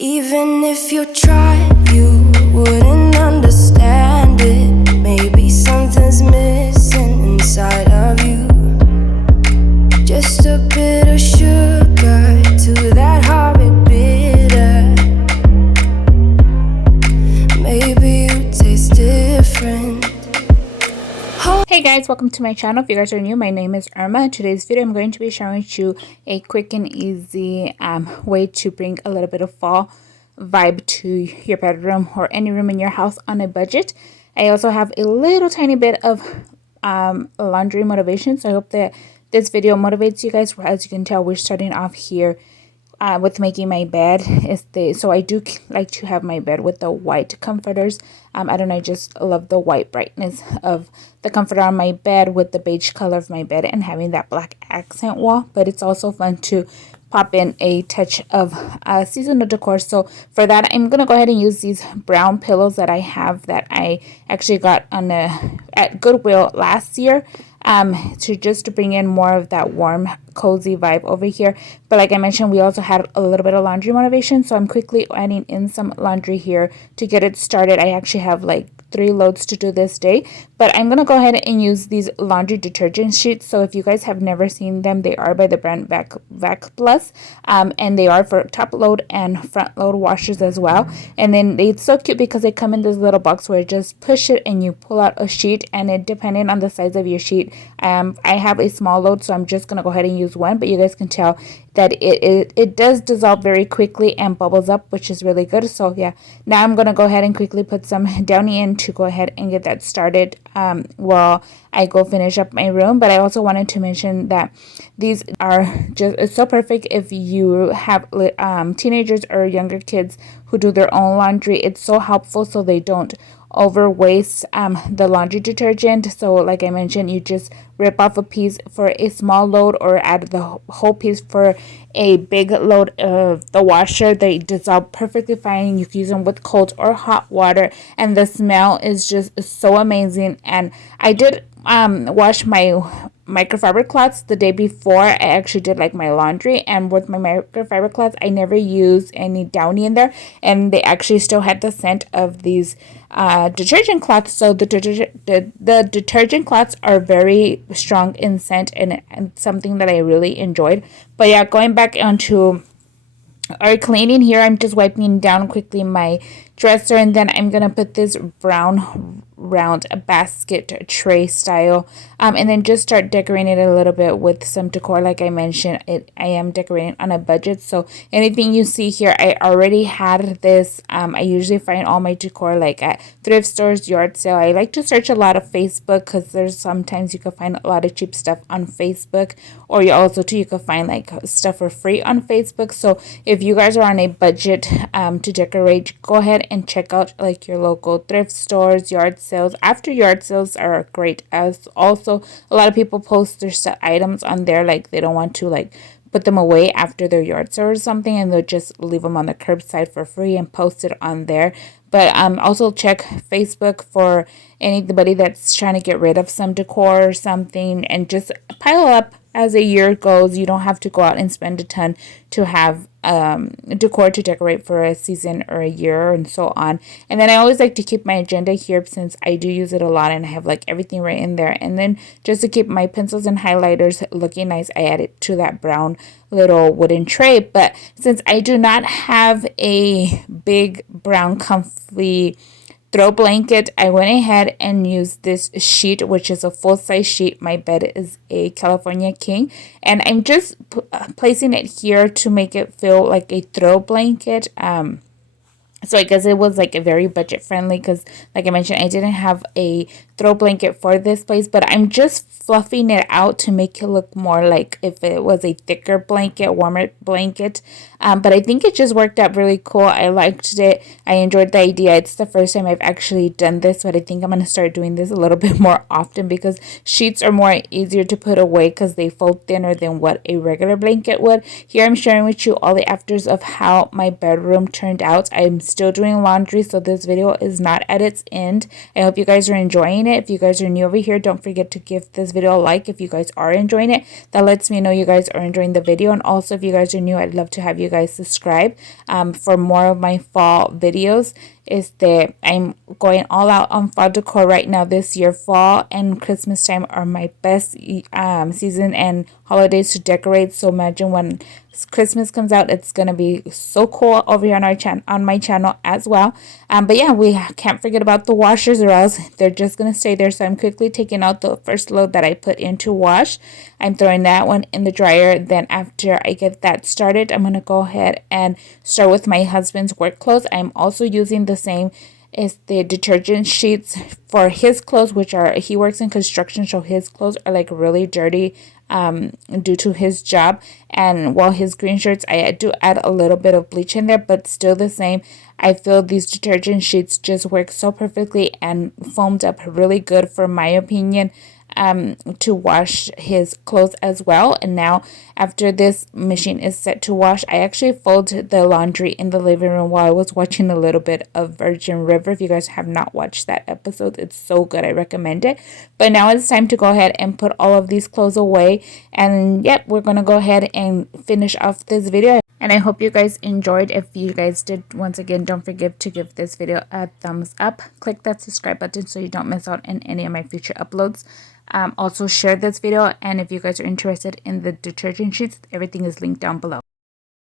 Even if you tried, you wouldn't understand it. Maybe something's missing inside of you. Just a bit of sugar to that horrid bitter. Maybe you taste different. Hey guys, welcome to my channel. If you guys are new, my name is Irma. In today's video, I'm going to be sharing with you a quick and easy way to bring a little bit of fall vibe to your bedroom or any room in your house on a budget. I also have a little tiny bit of laundry motivation, so I hope that this video motivates you guys. As you can tell, we're starting off here with making my bed. So I do like to have my bed with the white comforters. I don't know, I just love the white brightness of the comforter on my bed with the beige color of my bed and having that black accent wall. But it's also fun to pop in a touch of seasonal decor. So for that, I'm gonna go ahead and use these brown pillows that I have that I actually got at Goodwill last year. To bring in more of that warm, cozy vibe over here. But like I mentioned, we also had a little bit of laundry motivation, so I'm quickly adding in some laundry here to get it started. I actually have like 3 loads to do this day, but I'm gonna go ahead and use these laundry detergent sheets. So if you guys have never seen them, they are by the brand Vacplus, and they are for top load and front load washers as well. And then it's so cute because they come in this little box where you just push it and you pull out a sheet, and it depending on the size of your sheet, I have a small load, so I'm just gonna go ahead and use one, but you guys can tell that it does dissolve very quickly and bubbles up, which is really good. So yeah, now I'm gonna go ahead and quickly put some Downy in to go ahead and get that started while I go finish up my room. But I also wanted to mention that these are just so perfect if you have teenagers or younger kids who do their own laundry. It's so helpful so they don't over waste the laundry detergent. So like I mentioned, you just rip off a piece for a small load or add the whole piece for a big load of the washer. They dissolve perfectly fine. You can use them with cold or hot water, and the smell is just so amazing. And I did wash my microfiber cloths the day before I actually did like my laundry, and with my microfiber cloths I never used any Downy in there, and they actually still had the scent of these detergent cloths. So the detergent cloths are very strong in scent, and something that I really enjoyed. But yeah, going back onto our cleaning here, I'm just wiping down quickly my dresser, and then I'm gonna put this brown round basket tray style and then just start decorating it a little bit with some decor. Like I mentioned, I am decorating on a budget, so anything you see here, I already had this. I usually find all my decor like at thrift stores, yard sale. I like to search a lot of Facebook because there's sometimes you can find a lot of cheap stuff on Facebook, or you also too you can find like stuff for free on Facebook. So if you guys are on a budget to decorate, go ahead and check out like your local thrift stores, yard sales. After yard sales are great, as also a lot of people post their items on there, like they don't want to like put them away after their yard sale or something, and they'll just leave them on the curbside for free and post it on there. But also check Facebook for anybody that's trying to get rid of some decor or something, and just pile up as a year goes. You don't have to go out and spend a ton to have decor to decorate for a season or a year and so on. And then I always like to keep my agenda here since I do use it a lot, and I have like everything right in there. And then just to keep my pencils and highlighters looking nice, I add it to that brown little wooden tray. But since I do not have a big brown comfy throw blanket, I went ahead and used this sheet, which is a full-size sheet. My bed is a California King, and I'm just placing it here to make it feel like a throw blanket. So I guess it was like a very budget friendly because like I mentioned, I didn't have a throw blanket for this place, but I'm just fluffing it out to make it look more like if it was a thicker blanket, warmer blanket. But I think it just worked out really cool. I liked it. I enjoyed the idea. It's the first time I've actually done this, but I think I'm going to start doing this a little bit more often because sheets are more easier to put away because they fold thinner than what a regular blanket would. Here I'm sharing with you all the afters of how my bedroom turned out. I'm still doing laundry, so this video is not at its end. I hope you guys are enjoying it. If you guys are new over here, don't forget to give this video a like if you guys are enjoying it. That lets me know you guys are enjoying the video. And also, if you guys are new, I'd love to have you guys subscribe for more of my fall videos. Is that I'm going all out on fall decor right now this year. Fall and Christmas time are my best season and holidays to decorate. So imagine when Christmas comes out, it's gonna be so cool over here on our on my channel as well. But yeah, we can't forget about the washers, or else they're just gonna stay there. So I'm quickly taking out the first load that I put into wash. I'm throwing that one in the dryer. Then after I get that started, I'm gonna go ahead and start with my husband's work clothes. I'm also using the same is the detergent sheets for his clothes, which are, he works in construction, so his clothes are like really dirty due to his job. And while his green shirts, I do add a little bit of bleach in there, but still the same. I feel these detergent sheets just work so perfectly and foamed up really good, for my opinion, to wash his clothes as well. And now after this machine is set to wash, I actually folded the laundry in the living room while I was watching a little bit of Virgin River. If you guys have not watched that episode, it's so good, I recommend it. But now it's time to go ahead and put all of these clothes away. And yep, we're gonna go ahead and finish off this video. And I hope you guys enjoyed. If you guys did, once again, don't forget to give this video a thumbs up. Click that subscribe button so you don't miss out on any of my future uploads. Also share this video, and if you guys are interested in the detergent sheets, everything is linked down below.